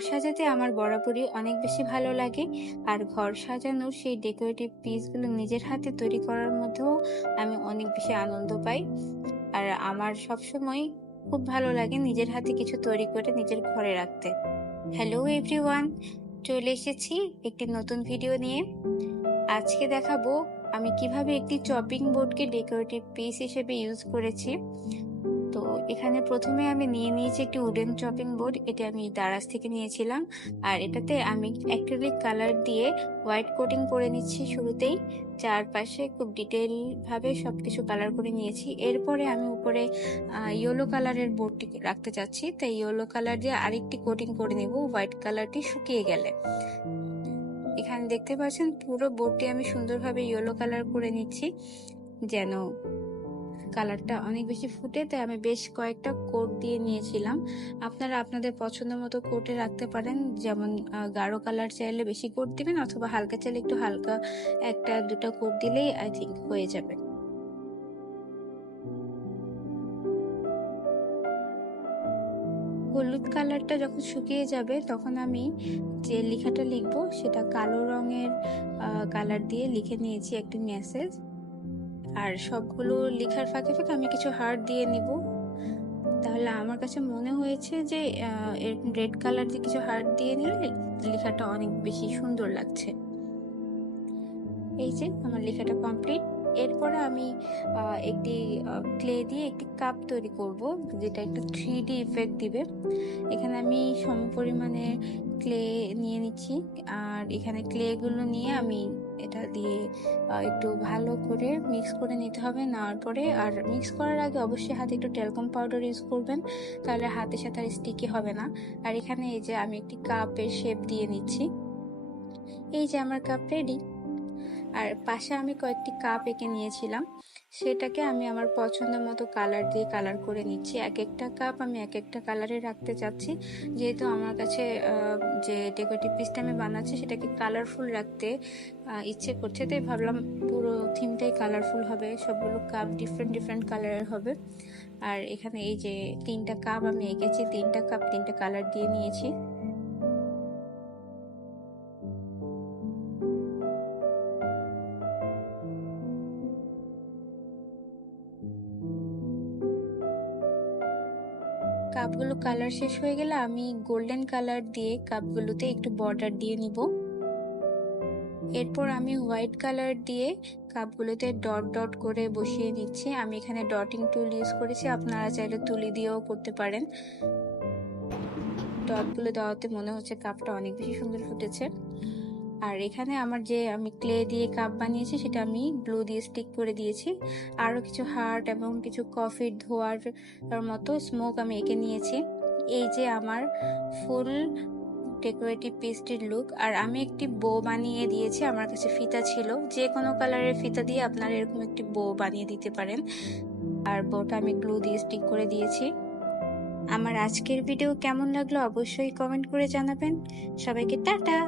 সাজাতে আমার বরাবরই অনেক বেশি ভালো লাগে। আর ঘর সাজানোর সেই ডেকোরেটিভ পিসগুলো নিজের হাতে তৈরি করার মধ্যেও আমি অনেক বেশি আনন্দ পাই। আর আমার সবসময় খুব ভালো লাগে নিজের হাতে কিছু তৈরি করে নিজের ঘরে রাখতে। হ্যালো এভরিওয়ান চলে এসেছি একটি নতুন ভিডিও নিয়ে। আজকে দেখাবো আমি কীভাবে একটি চপিং বোর্ডকে ডেকোরেটিভ পিস হিসেবে ইউজ করেছি। তো এখানে প্রথমে আমি নিয়ে নিয়েছি একটি উডেন চপিং বোর্ড এটা আমি দারাজ থেকে নিয়েছিলাম। আর এটাতে আমি অ্যাক্রিলিক কালার দিয়ে হোয়াইট কোটিং করে নিচ্ছি শুরুতেই। চারপাশে খুব ডিটেল ভাবে সবকিছু কালার করে নিয়েছি। এরপরে আমি উপরে ইয়েলো কালারের বোর্ডটি রাখতে চাচ্ছি। তাই ইয়েলো কালার দিয়ে আরেকটি কোটিং করে নেব হোয়াইট কালারটি শুকিয়ে গেলে। এখানে দেখতে পাচ্ছেন পুরো বোর্ডটি আমি সুন্দরভাবে ইয়েলো কালার করে নিচ্ছি, যেন কালারটা অনেক বেশি ফুটে, তাই আমি বেশ কয়েকটা কোট দিয়ে নিয়েছিলাম। আপনারা আপনাদের পছন্দ মতো কোটে রাখতে পারেন। যেমন গাঢ় কালার চাইলে বেশি কোট দিবেন অথবা হালকা চাইলে একটু হালকা একটা, দুটো কোট দিলেই আই থিঙ্ক হয়ে যাবে। হলুদ কালারটা যখন শুকিয়ে যাবে, তখন আমি যে লেখাটা লিখব, সেটা কালো রঙের কালার দিয়ে লিখে নিয়েছি একটি মেসেজ। আর সবগুলো লেখার ফাঁকে ফাঁকে আমি কিছু হার্ট দিয়ে নিব। তাহলে আমার কাছে মনে হয়েছে যে রেড কালার দিয়ে কিছু হার্ট দিয়ে নিলে লেখাটা অনেক বেশি সুন্দর লাগছে। এই যে, আমার লেখাটা কমপ্লিট এরপরে আমি একটি ক্লে দিয়ে একটি কাপ তৈরি করব, যেটা একটু থ্রি ডি ইফেক্ট দিবে। এখানে আমি সম পরিমাণে ক্লে নিয়ে নিচ্ছি। আর এখানে ক্লেগুলো নিয়ে আমি এটা দিয়ে একটু ভালো করে মিক্স করে নিতে হবে নেওয়ার পরে। আর মিক্স করার আগে অবশ্যই হাতে একটু টেলকম পাউডার ইউজ করবেন, তাহলে হাতের সাথে আর স্টিকি হবে না। আর এখানে এই যে আমি একটি কাপের শেপ দিয়ে নিচ্ছি। এই যে আমার কাপ রেডি আর পাশে আমি কয়েকটি কাপ এঁকে নিয়েছিলাম। সেটাকে আমি আমার পছন্দ মতো কালার দিয়ে কালার করে নিচ্ছি। এক একটা কাপ আমি এক একটা কালারে রাখতে চাচ্ছি। যেহেতু আমার কাছে যে ডেকোরেটিভ পিসটা আমি বানাচ্ছি, সেটাকে কালারফুল রাখতে ইচ্ছে করছে। তাই ভাবলাম পুরো থিমটাই কালারফুল হবে। সবগুলো কাপ ডিফারেন্ট ডিফারেন্ট কালারের হবে। আর এখানে এই যে তিনটা কাপ আমি এঁকেছি, তিনটা কাপ তিনটা কালার দিয়ে নিয়েছি। কাপগুলো কালার শেষ হয়ে গেলে আমি গোল্ডেন কালার দিয়ে কাপগুলোতে একটু বর্ডার দিয়ে নিব। এরপর আমি হোয়াইট কালার দিয়ে কাপগুলোতে ডট ডট করে বসিয়ে নিচ্ছি আমি এখানে ডটিং টুল ইউজ করেছি, আপনারা চাইলে তুলি দিয়েও করতে পারেন। ডটগুলো দেওয়াতে মনে হচ্ছে কাপটা অনেক বেশি সুন্দর ফুটেছে। আর এখানে আমার যে আমি ক্লে দিয়ে কাপ বানিয়েছি, সেটা আমি ব্লু দিয়ে স্টিক করে দিয়েছি। আরও কিছু হার্ট এবং কিছু কফির ধোয়ার মতো স্মোক আমি এঁকে নিয়েছি। এই যে আমার ফুল ডেকোরেটিভ পেস্টের লুক আর আমি একটি বো বানিয়ে দিয়েছি, আমার কাছে ফিতা ছিল। যে কোনো কালারের ফিতা দিয়ে আপনারা এরকম একটি বো বানিয়ে দিতে পারেন। আর বোটা আমি গ্লু দিয়ে স্টিক করে দিয়েছি। আমার আজকের ভিডিও কেমন লাগল অবশ্যই কমেন্ট করে জানাবেন। সবাইকে টাটা!